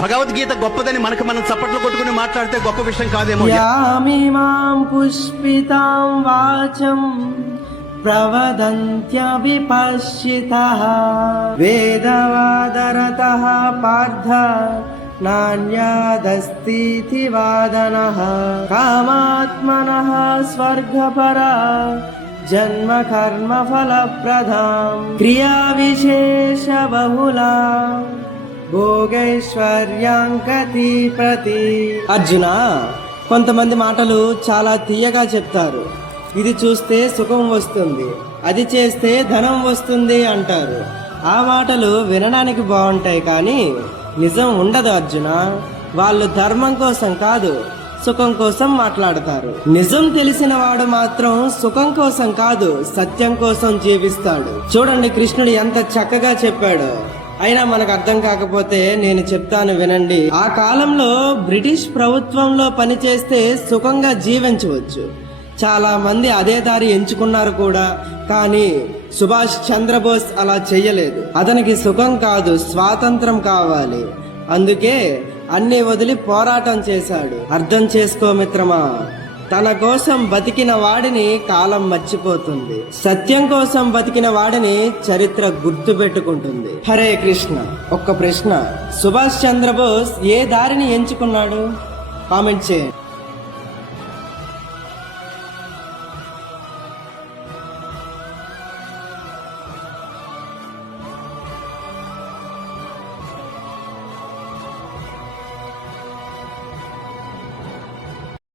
భగవద్గీత గొప్పదని మనకు మనం చప్పట్లు కొట్టుకుని మాట్లాడితే గొప్ప విషయం కాదేమో. యామిమాం పుష్పితాం వాచం ప్రవదంత్య విపశ్చితః వేదవాదరతః పార్థ నాన్యాదస్తితి వాదనః కామాత్మనః స్వర్గపరా జన్మ కర్మ ఫలప్రదాం క్రియా విశేష బహుళా భోగైశ్వర్యాంకతి ప్రతి. అర్జున, కొంతమంది మాటలు చాలా తీయగా చెప్తారు. ఇది చూస్తే సుఖం వస్తుంది, అది చేస్తే ధనం వస్తుంది అంటారు. ఆ మాటలు వినడానికి బాగుంటాయి, కానీ నిజం ఉండదు అర్జున. వాళ్ళు ధర్మం కోసం కాదు, సుఖం కోసం మాట్లాడతారు. నిజం తెలిసిన వాడు మాత్రం సుఖం కోసం కాదు, సత్యం కోసం జీవిస్తాడు. చూడండి కృష్ణుడు ఎంత చక్కగా చెప్పాడు. అయినా మనకు అర్థం కాకపోతే నేను చెప్తాను వినండి. ఆ కాలంలో బ్రిటిష్ ప్రభుత్వంలో పనిచేస్తే సుఖంగా జీవించవచ్చు. చాలా మంది అదే దారి ఎంచుకున్నారు కూడా. కానీ సుభాష్ చంద్రబోస్ అలా చెయ్యలేదు. అతనికి సుఖం కాదు, స్వాతంత్రం కావాలి. అందుకే అన్ని వదిలి పోరాటం చేశాడు. అర్థం చేసుకో మిత్రమా, తన కోసం బతికిన వాడిని కాలం మర్చిపోతుంది, సత్యం కోసం బతికిన వాడిని చరిత్ర గుర్తు పెట్టుకుంటుంది. హరే కృష్ణ. ఒక్క ప్రశ్న, సుభాష్ చంద్రబోస్ ఏ దారిని ఎంచుకున్నాడు? కామెంట్ చేయండి.